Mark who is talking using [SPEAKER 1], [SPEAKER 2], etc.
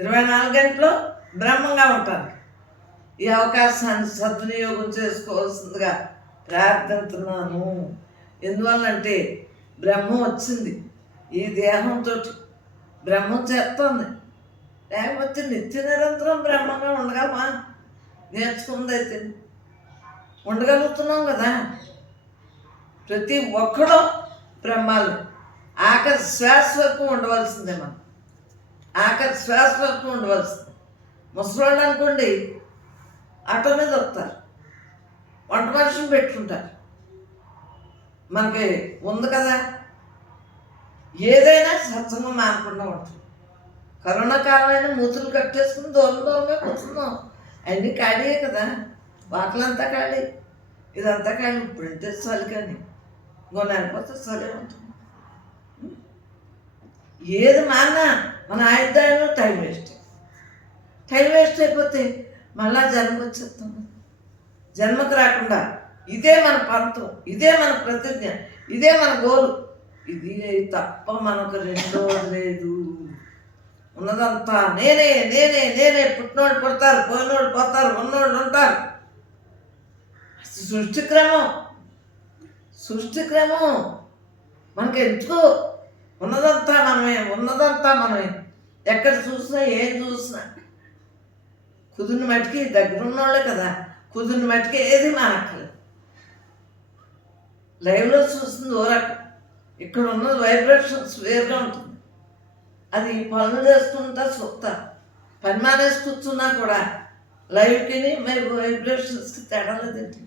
[SPEAKER 1] ఇరవై నాలుగు గంటలు బ్రహ్మంగా ఉంటాను ఈ అవకాశాన్ని సద్వినియోగం చేసుకోవాల్సిందిగా ప్రార్థిస్తున్నాను ఎందువల్లంటే బ్రహ్మం వచ్చింది. ఈ దేహంతో బ్రహ్మం చేస్తుంది. లేకపోతే నిత్య నిరంతరం బ్రహ్మంగా ఉండగలమా? నేర్చుకుంది అయితే ఉండగలుగుతున్నాం కదా. ప్రతి ఒక్కడూ బ్రహ్మాలు. ఆఖరి శ్వాస వరకు ఉండవలసిందే మనం. ఆఖరి శ్వాస వరకు ఉండవలసింది ముసలాళ్ళు అనుకోండి ఆటో మీద వస్తారు. వంట మనిషిని పెట్టుకుంటారు. మనకి ఉంది కదా. ఏదైనా సత్సంగం మానకుండా ఉంటుంది. కరోనా కాలమైనా మూతులు కట్టేసుకుని దూరం దూరంగా కూర్చున్నాం. అన్నీ ఖాళీయే కదా. వాకలంతా ఖాళీ. ఇదంతా ఖాళీ. ఇప్పుడు అంటే చలి కానీ. ఇంకో నెలపోతే చలి ఉంటుంది. ఏది మానా మన ఆయుధాలు టైం వేస్ట్. టైం వేస్ట్ అయిపోతే మళ్ళా జన్మ వచ్చేస్తుంది జన్మకు రాకుండా ఇదే మన పంతం ఇదే మన ప్రతిజ్ఞ ఇదే మన గోలు. ఇది తప్ప మనకు రెండో లేదు. ఉన్నదంతా నేనే నేనే నేనే. పుట్టినోళ్ళు పుడతారు పోయినోడు పోతారు ఉన్నోడు ఉంటారు. సృష్టి క్రమం సృష్టి క్రమం. మనకి ఎందుకో ఉన్నదంతా మనమే ఉన్నదంతా మనమే. ఎక్కడ చూసినా ఏం చూసినా. కుదిరిన మట్టికి దగ్గర ఉన్నోళ్ళే కదా. కుదిరిన మట్టికి ఏది మానక్కర్లేదు లైవ్లో చూస్తుంది ఓ ఇక్కడ ఉన్నది వైబ్రేషన్స్ వేరుగా ఉంటుంది. అది పనులు చేస్తుంటా చూస్తా. పని మానేసి కూర్చున్నా కూడా లైవ్కి మరి వైబ్రేషన్స్కి తేడా లేదంటే